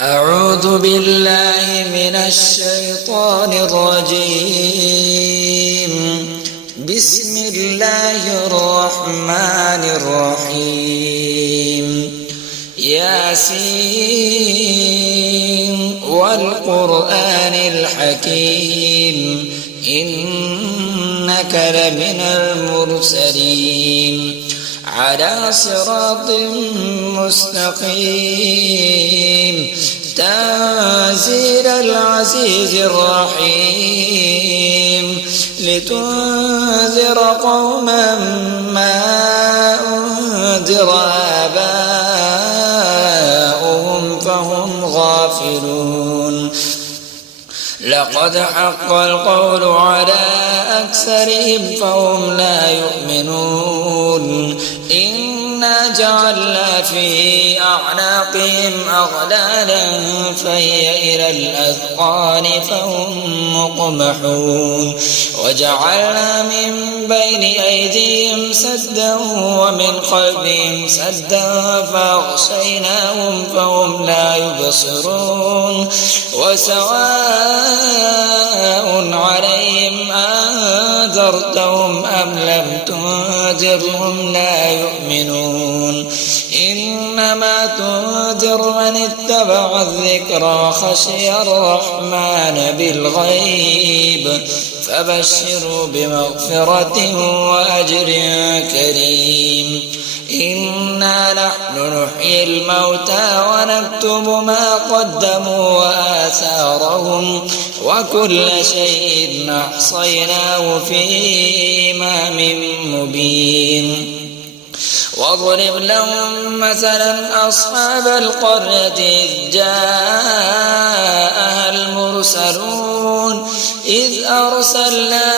أعوذ بالله من الشيطان الرجيم. بسم الله الرحمن الرحيم. ياسين والقرآن الحكيم إنك لمن المرسلين على صراط مستقيم تنزيل العزيز الرحيم لتنذر قوما ما أنذر آباؤهم فهم غافلون. لقد حق القول على أكثرهم فهم لا يؤمنون. إنا جعلنا في أعناقهم أغلالا فهي إلى الأذقان فهم مقمحون. وجعلنا من بين أيديهم سدا ومن خلفهم سدا فأغشيناهم فهم لا يبصرون. وسواء عليهم أنذرتهم أم لم تنذرهم لا يؤمنون. إنما تنذر من اتبع الذكر وخشي الرحمن بالغيب فبشروا بمغفرة وأجر كريم. إنا نحن نحيي الموتى ونكتب ما قدموا وآثارهم وكل شيء أحصيناه في إمام مبين. واضرب لهم مثلا أصحاب القرية إذ جاءها المرسلون إذ أرسلنا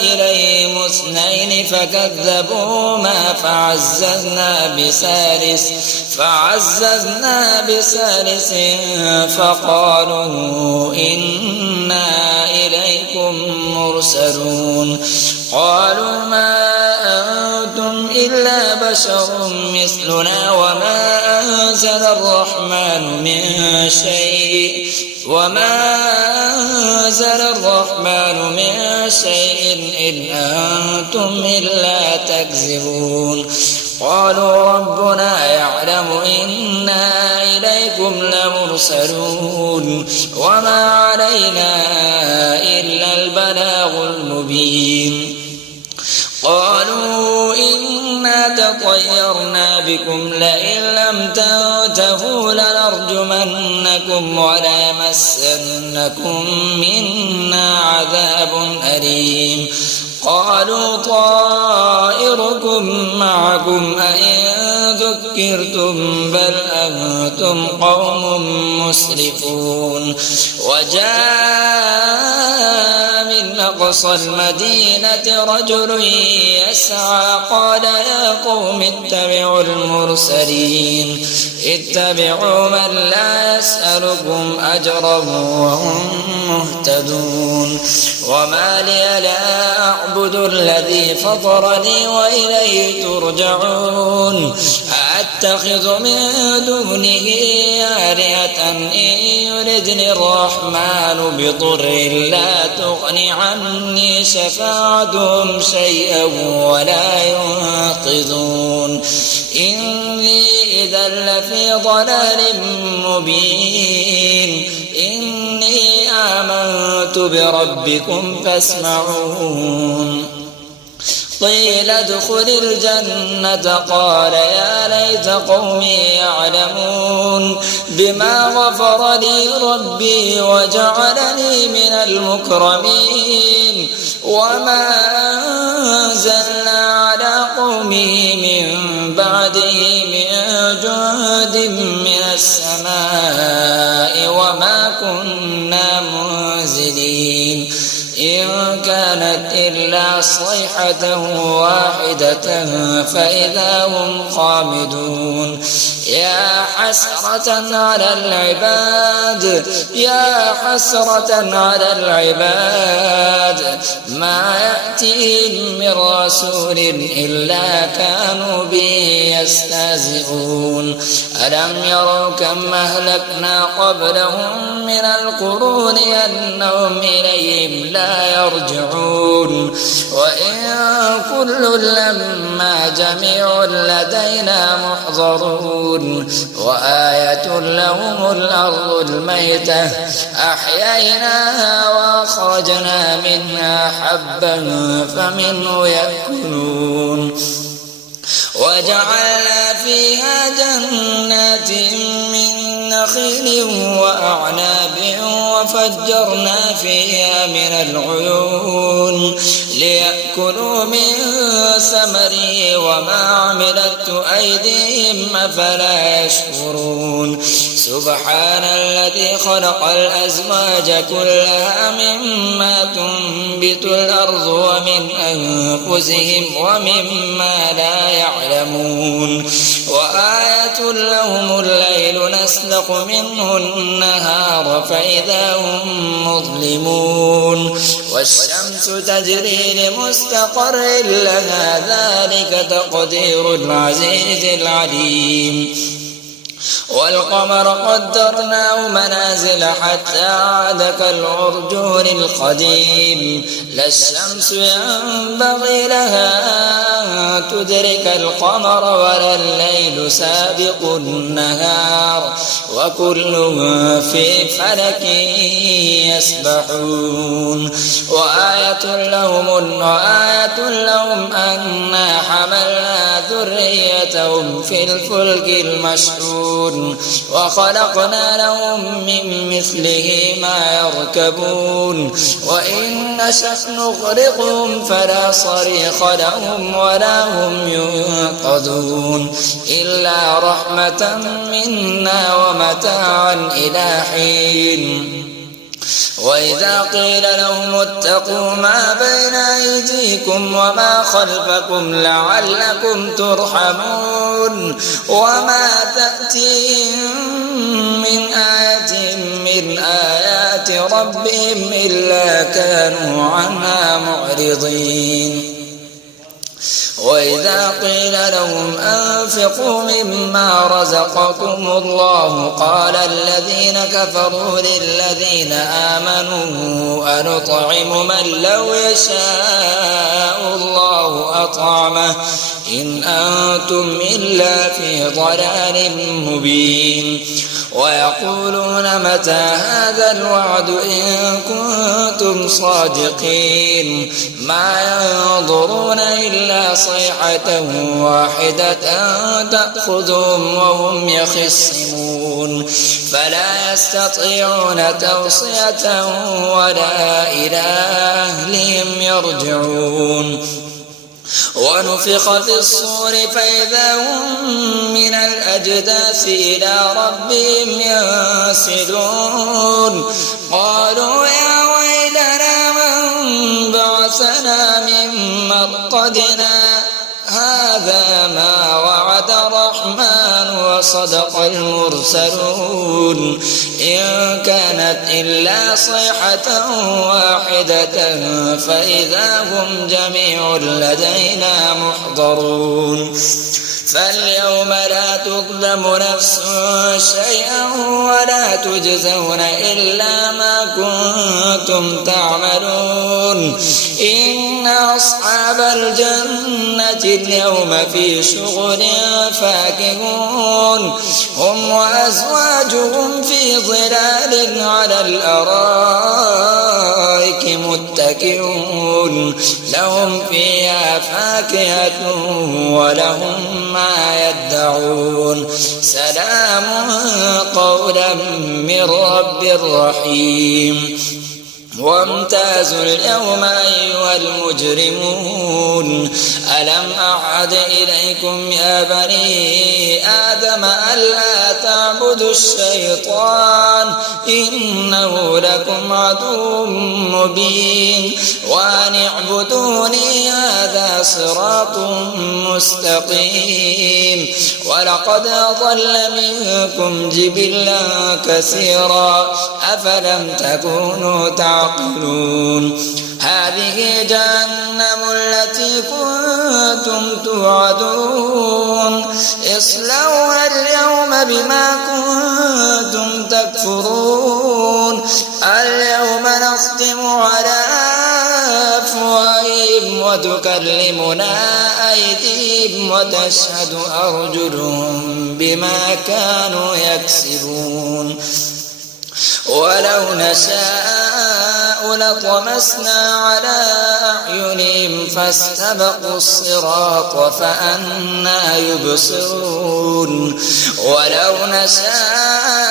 إليهم اثنين فكذبوهما فعززنا بثالث فقالوا إنا إليكم مرسلون. قالوا ما أنتم إلا بشر مثلنا وما أنزل الرحمن من شيء إن أنتم إلا تكذبون. قالوا ربنا يعلم إنا إليكم لمرسلون وما علينا إلا البلاغ المبين. قالوا إنا تطيرنا بكم لئن لم تنتهوا لنرجمنكم وليمسنكم منا عذاب أليم. قالوا طائركم معكم أئن ذكرتم بل أنتم قوم مسرفون. وجاء من أقصى المدينة رجل يسعى قال يا قوم اتبعوا المرسلين اتبعوا من لا يسألكم أجرا وهم مهتدون. وما لي لا أعبد الذي فطرني وإليه ترجعون. أتخذ من دونه آلهة إن يردني الرحمن بضر لا تغن عني شفاعتهم شيئا ولا ينقذون. إني إذا لفي ضلال مبين. إني آمنت بربكم فاسمعون. قيل ادخل الجنة قال يا ليت قومي يعلمون بما غفر لي ربي وجعلني من المكرمين. وما أنزلنا على قومه من بعده من جند من السماء وما كنا منزلين. إن كانت إلا صيحة واحدة فإذا هم خامدون. يا حسرة على العباد ما يأتيهم من رسول إلا كانوا به يستهزئون. ألم يروا كم أهلكنا قبلهم من القرون أنهم إليهم لا يرجعون وإن كل لما جميع لدينا محضرون وآية لهم الأرض الميتة أحييناها وأخرجنا منها حبا فمنه يأكلون وجعلنا فيها جنات من نخيل وأعناب وفجرنا فيها من العيون ليأكلوا من ثمره وما عملت أيديهم أفلا يشكرون سبحان الذي خلق الأزواج كلها مما تنبت الأرض ومن أنفسهم ومما لا يعلمون وآية لهم الليل نسلق منه النهار فإذا هم مظلمون والشمس تجري لمستقر لها ذلك تقدير العزيز العليم والقمر قدرناه منازل حتى عاد كالعرجون القديم لا الشمس ينبغي لها أن تدرك القمر ولا الليل سابق النهار وكل في فلك يسبحون وآية لهم أنا حملنا ذريتهم في الفلك المشحون وخلقنا لهم من مثله ما يركبون وإن نشأ نغرقهم فلا صريخ لهم ولا هم ينقذون إلا رحمة منا ومتاعا إلى حين وإذا قيل لهم اتقوا ما بين أيديكم وما خلفكم لعلكم ترحمون وما تأتيهم من آية من آيات ربهم إلا كانوا عنها معرضين وإذا قيل لهم أنفقوا مما رزقكم الله قال الذين كفروا للذين آمنوا أنطعم من لو يشاء الله أطعمه إن أنتم إلا في ضلال مبين ويقولون متى هذا الوعد إن كنتم صادقين ما ينظرون إلا صيحة واحدة تأخذهم وهم يخصمون فلا يستطيعون توصية ولا إلى أهلهم يرجعون ونفخ في الصور فإذا هم من الأجداث إلى ربهم ينسلون قالوا يا ويلنا من بعثنا من مرقدنا هذا ما وعد الرحمن وصدق المرسلون إن كانت إلا صيحة واحدة فإذا هم جميع لدينا محضرون فاليوم لا تظلم نفس شيئا ولا تجزون إلا ما كنتم تعملون إن أصحاب الجنة اليوم في شغل فاكهون هم وأزواجهم في ظلال على الأرائك متكئون لهم فيها فاكهة ولهم ما يدعون سلام قولا من رب رحيم وامتازوا اليوم أيها المجرمون ألم أعهد إليكم يا بني آدم ألا تعبدوا الشيطان إنه لكم عدو مبين وأن اعبدوني هذا صراط مستقيم ولقد أضل منكم جبلا كثيرا أفلم تكونوا تعقلون هذه جهنم التي كنتم توعدون اصلوها اليوم بما كنتم تكفرون اليوم نختم على أفواههم وتكلمنا أيديهم وتشهد أرجلهم بما كانوا يكسبون ولو نشاء لطمسنا على أعينهم فاستبقوا الصراط فأنى يبصرون ولو نشاء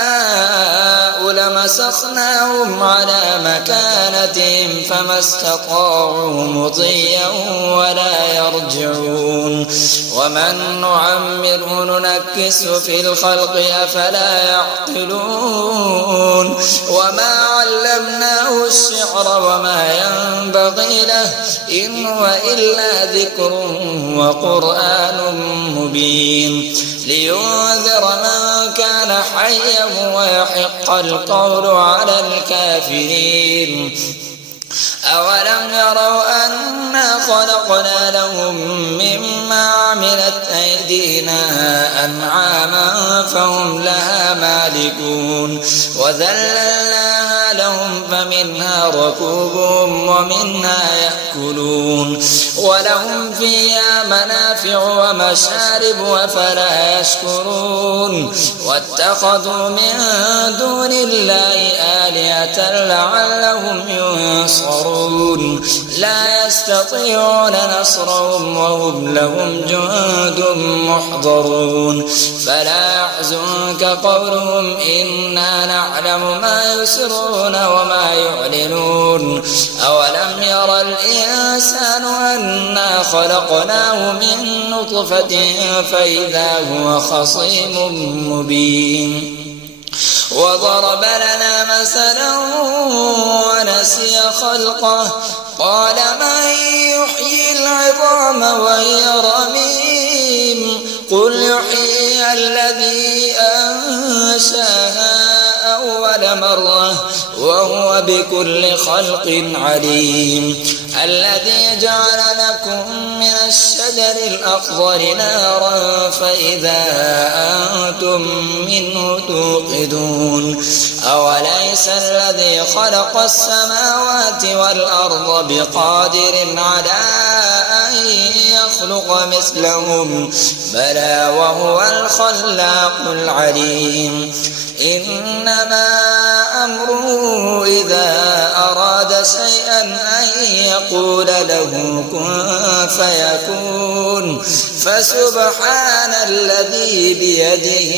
لمسخناهم على مكانتهم فما استطاعوا مضيا ولا يرجعون ومن نعمره ننكس في الخلق أفلا يعقلون وما علمناه الشعر وما ينبغي له إن هو إلا ذكر وقرآن مبين لينذر من كان حيا ويحق القول على الكافرين أولم يروا أنا خلقنا لهم مما عملت أيدينا أنعاما فهم لها مالكون وذللناها لهم فمنها ركوبهم ومنها يأكلون ولهم فيها منافع ومشارب أفلا يشكرون واتخذوا من دون الله آلهة لعلهم ينصرون لا يستطيعون نصرهم وهم لهم جند محضرون فلا يحزنك قولهم إنا نعلم ما يسرون وما يعلنون أولم يرى الإنسان أنا خلقناه من نطفة فإذا هو خصيم مبين وضرب لنا مثلا ونسي خلقه قال من يحيي العظام وهي رميم قل يحيي الذي أنشاها أول مرة وهو بكل خلق عليم الذي جعل لكم من الشجر الأخضر نارا فإذا أنتم منه توقدون أوليس الذي خلق السماوات والأرض بقادر على أن يخلق مثلهم بلى وهو الخلاق العليم إنما أمره إذا أراد شيئا أن يقول له كن فيكون فسبحان الذي بيده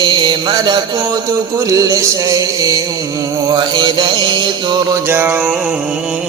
ملكوت كل شيء وإليه ترجعون